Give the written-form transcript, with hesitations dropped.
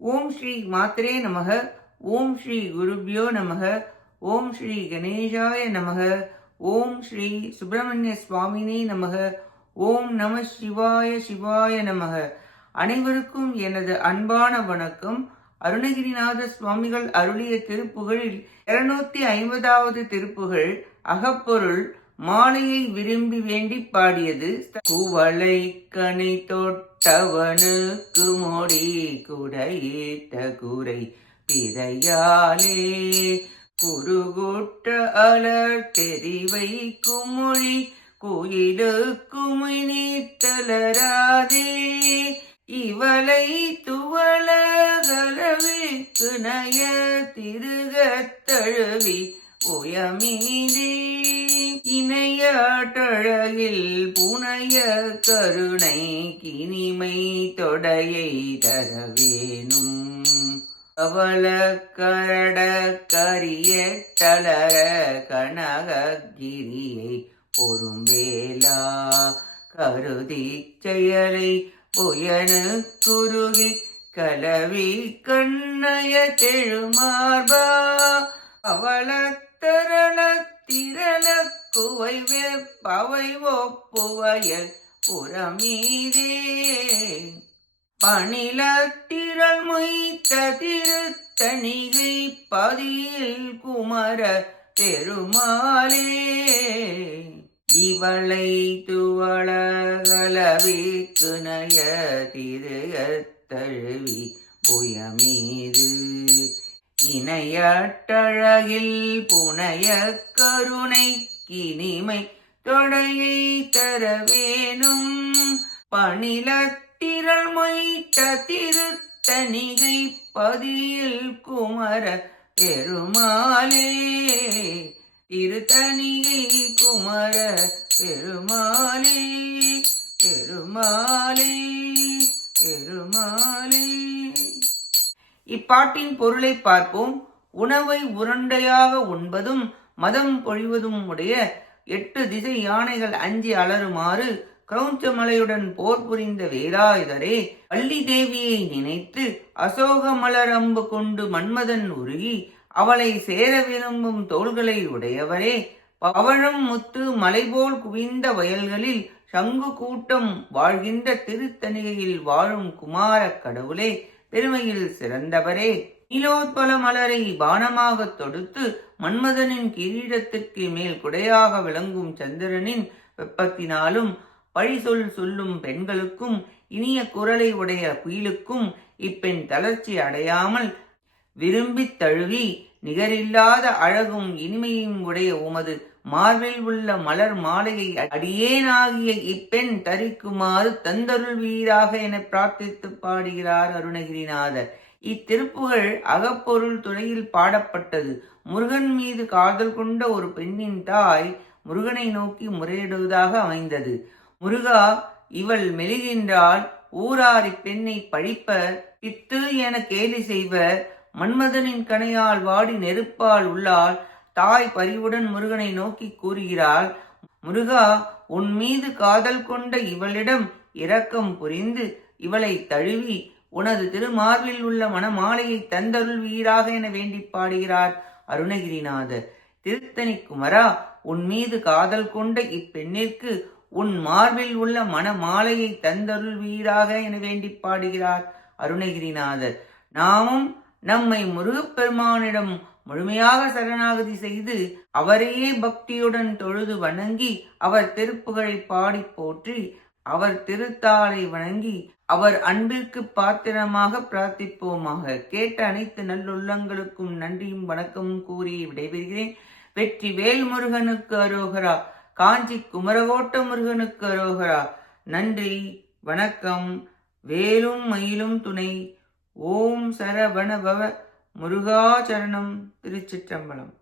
ஓம் ஸ்ரீ மாத்ரே நமக. ஓம் ஸ்ரீ குருப்யோ நமக. ஓம் ஸ்ரீ கணேசாய நமக. ஓம் ஸ்ரீ சுப்பிரமணிய சுவாமினே நமக. ஓம் நம சிவாய சிவாய நமக. அனைவருக்கும் எனது அன்பான வணக்கம். அருணகிரிநாத சுவாமிகள் அருளிய திருப்புகழில் 250வது திருப்புகழ் அகப்பொருள். மாலையை விரும்பி வேண்டி பாடியது. குவளை கனி தொட்டவனுக்கு மொழி குடையிட்ட குறை பிறையாலே குறுகுட்ட அலர் தெரிவை குமொழி குயிலுக்கும் நீத்தலராதே இவளை துவளகலவிக்கு நய திருகத் தழுவி உயமீதே இணையாட்டழகில் புனைய கருணை கினிமை தொடையை தரவேனும் அவள கரட கரிய தளர கனககிரியை பொறும்பேலா கருதி செயலை புயனு குருகி கலவி கண்ணய தெழுமார்பா அவளத்தரள திரள குவை வெப்பவை ஒப்புவயல் புறமீதே பணிலத்திரள் மொய்த்த திருத்தணிகை பதியில் குமர பெருமாளே இவளை துவளகலவிக்கு நய திருகத்தழுவி புயமீது இணையட்டழகில் புனைய கருணை கினிமை தொடையை தரவேனும் பணிலத்திரள் மொய்த்த திருத்தணிகை பதியில் குமர பெருமாளே திருத்தணிகை குமர பெருமாளே பெருமாளே பெருமாளே. இப்பாட்டின் பொருளை பார்ப்போம். உணவை உருண்டையாக உண்பதும் மதம் பொழிவதும் உடைய 8 திசை யானைகள் அஞ்சி அலறுமாறு கிரௌஞ்சமலையுடன் போர் புரிந்த வேலாயுதரே, வள்ளி தேவியை நினைத்து அசோக மலர் அம்பு கொண்டு மன்மதன் உருகி அவளை சேர விரும்பும் தோள்களை உடையவரே, பவழம் முத்து மலைபோல் குவிந்த வயல்களில் சங்கு கூட்டம் வாழ்கின்ற திருத்தணிகையில் வாழும் குமார கடவுளே, பெருமையில் சிறந்தவரே, நீலோத்பல மலரை பானமாக தொடுத்து மன்மதனின் கிரீடத்திற்கு மேல் குடையாக விளங்கும் சந்திரனின் வெப்பத்தினாலும் பழிசொல் சொல்லும் பெண்களுக்கும் இனிய குரலை உடைய குயிலுக்கும் இப்பெண் தளர்ச்சி அடையாமல் விரும்பித் தழுவி நிகரில்லாத அழகும் இனிமையும் உடைய உமது மார்பில் உள்ள மலர் மாலையை அடியேனாகிய இப்பெண் தரிக்குமாறு தந்தருள்வீராக என பிரார்த்தித்து பாடுகிறார் அருணகிரிநாதர். இத்திருப்புகழ் அகப்பொருள் துறையில் பாடப்பட்டது. முருகன் மீது காதல் கொண்ட ஒரு பெண்ணின் தாய் முருகனை நோக்கி முறையிடுவதாக அமைந்தது. முருகா, இவள் மெலிகின்றாள், ஊரார் இப்பெண்ணை பழிப்பர், பித்து என கேலி செய்வர், மன்மதனின் கணையால் வாடி நெருப்பால் உள்ளாள். தாய் பரிவுடன் முருகனை நோக்கி கூறுகிறாள், முருகா, உன் மீது காதல் கொண்ட இவளிடம் இரக்கம் புரிந்து இவளை தழுவி உனது திருமார்பில் உள்ள மணமாலையை தந்தருள்வீராக என வேண்டி பாடுகிறார் அருணகிரிநாதர். திருத்தணி குமரா, உன் மீது காதல் கொண்ட இப்பெண்ணிற்கு உன் மார்பில் உள்ள மணமாலையை தந்தருள்வீராக என வேண்டி பாடுகிறார் அருணகிரிநாதர். நாமும் நம்மை முருகப்பெருமானிடம் முழுமையாக சரணாகதி செய்து அவரையே பக்தியுடன் தொழுது வணங்கி அவர் திருப்புகழை பாடி போற்றி அவர் திருத்தாளை வணங்கி அவர் அன்பிற்கு பாத்திரமாக பிரார்த்திப்போமாக. கேட்ட அனைத்து நல்லுள்ளங்களுக்கும் நன்றியும் வணக்கமும் கூறி விடைபெறுகிறேன். வெற்றி வேல் முருகனுக்கு அரோகரா. காஞ்சி குமரகோட்ட முருகனுக்கு அரோகரா. நன்றி, வணக்கம். வேலும் மயிலும் துணை. ஓம் சரவண பவ. முருகாச்சரணம். திருச்சிற்றம்பலம்.